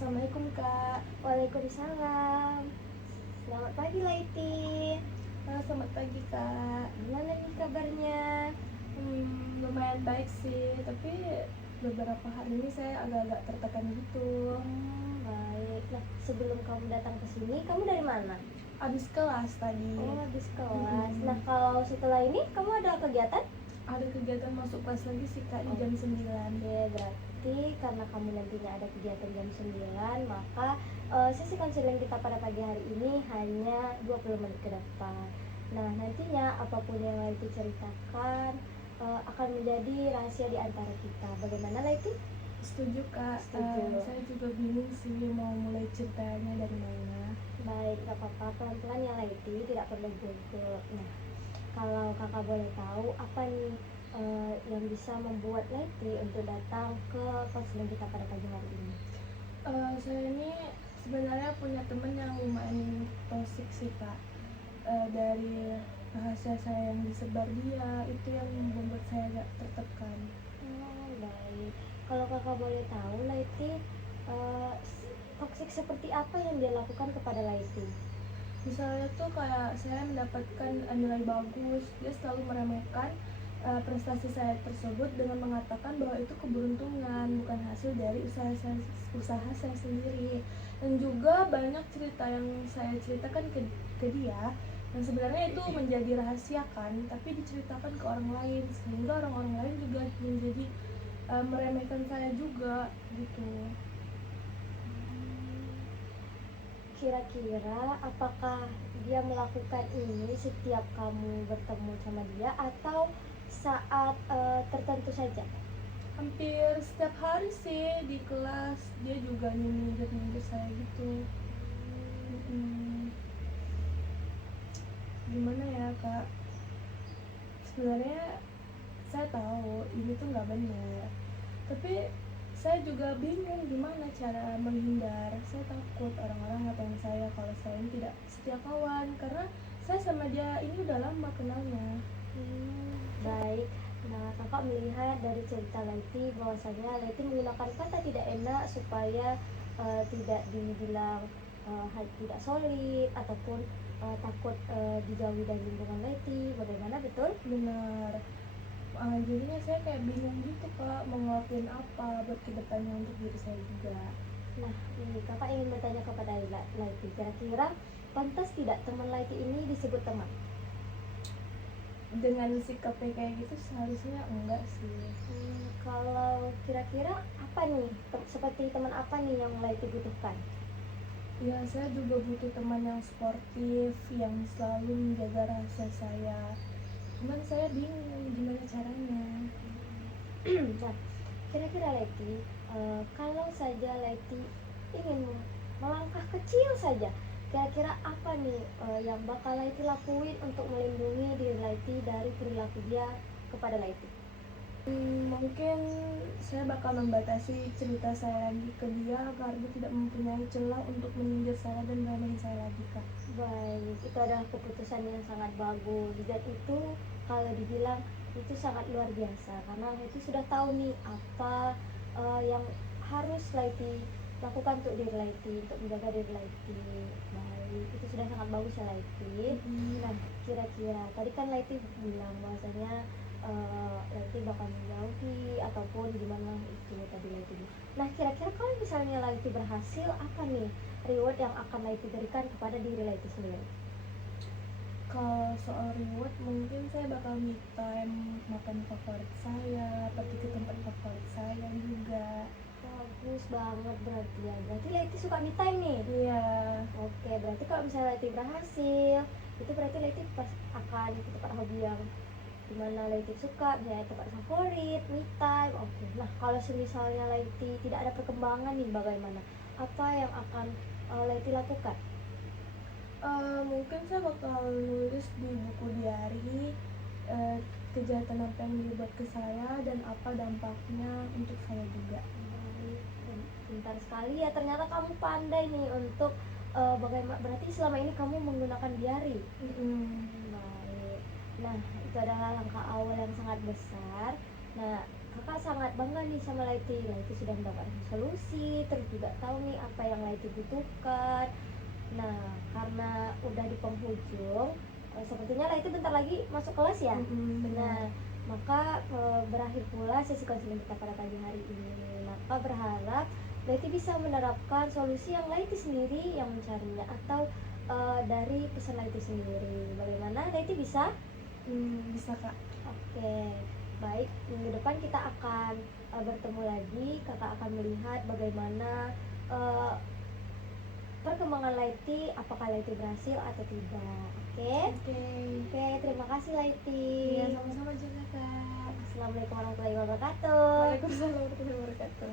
Assalamualaikum Kak. Waalaikumsalam. Selamat pagi Laiti. Selamat pagi Kak. Gimana nih kabarnya? Lumayan baik sih, tapi beberapa hari ini saya agak-agak tertekan gitu. Baik. Nah, sebelum kamu datang ke sini, kamu dari mana? Abis kelas tadi. Oh, habis kelas. Nah, kalau setelah ini kamu ada kegiatan? Ada kegiatan masuk kelas lagi sih Kak di jam 9. Ya, berarti karena kamu nantinya ada kegiatan jam 9, maka sesi konseling kita pada pagi hari ini hanya 20 menit ke depan. Nah, nantinya apapun yang Laiti ceritakan akan menjadi rahasia di antara kita. Bagaimana Laiti? Setuju Kak. Setuju. Saya juga bingung sih mau mulai ceritanya dari mana. Baik, gak apa-apa, pelan-pelan ya Laiti, tidak perlu gugup. Nah, kalau kakak boleh tahu apa nih yang bisa membuat Laiti untuk datang ke konseling kita pada pagi hari ini? Saya ini sebenarnya punya temen yang lumayan toksik sih Kak. Dari rahasia saya yang disebar dia, itu yang membuat saya agak tertekan. Oh, baik. Kalau kakak boleh tahu, Laiti toksik seperti apa yang dia lakukan kepada Laiti? Misalnya tuh kayak saya mendapatkan nilai bagus, dia selalu meremehkan prestasi saya tersebut dengan mengatakan bahwa itu keberuntungan, bukan hasil dari usaha saya sendiri. Dan juga banyak cerita yang saya ceritakan ke dia yang sebenarnya itu menjadi rahasia kan, tapi diceritakan ke orang lain sehingga orang-orang lain juga menjadi meremehkan saya juga gitu. Kira-kira apakah dia melakukan ini setiap kamu bertemu sama dia atau saat tertentu saja? Hampir setiap hari sih di kelas dia juga nyindir saya gitu. Gimana ya Kak, sebenarnya saya tahu ini tuh nggak benar, tapi saya juga bingung gimana cara menghindar. Saya takut orang-orang ngatain saya kalau saya ini tidak setia kawan, karena saya sama dia ini udah lama kenalnya. Baik. Nah, kakak melihat dari cerita Laiti bahwasanya Laiti menggunakan kata tidak enak supaya tidak dibilang tidak solid ataupun takut dijauhi dari lingkungan Laiti. Bagaimana, betul? Benar. Jadinya saya kayak bingung gitu Kak, mau ngelakuin apa buat kedepannya untuk diri saya juga. Nah, ini kakak ingin bertanya kepada Laiti, kira-kira pantas tidak teman Laiti ini disebut teman? Dengan sikapnya kayak gitu seharusnya enggak sih. Kalau kira-kira apa nih, seperti teman apa nih yang Laiti butuhkan? Ya, saya juga butuh teman yang sportif, yang selalu menjaga rahasia saya. Cuman saya bingung gimana caranya. Nah, kira-kira Laiti, kalau saja Laiti ingin melangkah kecil saja, kira-kira apa nih yang bakal Laiti lakuin untuk melindungi diri Laiti dari perilaku dia kepada Laiti? Mungkin saya bakal membatasi cerita saya lagi ke dia agar dia tidak mempunyai celah untuk menyindir saya dan meremehin saya lagi Kak. Baik, itu adalah keputusan yang sangat bagus, dan itu kalau dibilang itu sangat luar biasa karena Laiti sudah tahu nih apa yang harus Laiti lakukan untuk diri Laiti, untuk menjaga diri Laiti. Baik, itu sudah sangat bagus ya Laiti. Nah, kira-kira tadi kan Laiti bilang bahwasanya Laiti bakal menjauhi ataupun gimana itu tadi Laiti. Nah, kira-kira kalau misalnya Laiti berhasil, apa nih reward yang akan Laiti berikan kepada diri Laiti sendiri? Kalau soal reward, mungkin saya bakal me time, makan favorit saya, pergi ke tempat favorit saya juga. Bagus banget berarti ya. Berarti Laiti suka me time nih? Iya. Oke, berarti kalau misalnya Laiti berhasil, itu berarti Laiti akan ke tempat hobi yang dimana Laiti suka, misalnya tempat favorit, me time. Oke. Nah, kalau misalnya Laiti tidak ada perkembangan nih, bagaimana? Apa yang akan Laiti lakukan? Mungkin saya bakal nulis di buku diary kejahatan apa yang dibuat ke saya dan apa dampaknya untuk saya juga. Pintar sekali ya, ternyata kamu pandai nih untuk bagaimana, berarti selama ini kamu menggunakan diary. Baik. Nah, itu adalah langkah awal yang sangat besar. Nah, kakak sangat bangga nih sama Laiti. Laiti sudah mendapatkan solusi, terus juga tahu nih apa yang Laiti butuhkan. Nah, karena udah di penghujung, sepertinya Laiti bentar lagi masuk kelas ya. Nah, maka berakhir pula sesi konseling kita pada pagi hari ini. Maka berharap Laiti bisa menerapkan solusi yang Laiti sendiri yang mencarinya, atau dari pesan Laiti sendiri. Bagaimana Laiti bisa? Bisa kak. Oke, baik. Minggu depan kita akan bertemu lagi. Kakak akan melihat bagaimana perkembangan Laiti, apakah Laiti berhasil atau tidak. Oke? Oke, terima kasih Laiti. Iya, sama-sama juga kak. Assalamualaikum warahmatullahi wabarakatuh. Waalaikumsalam warahmatullahi wabarakatuh.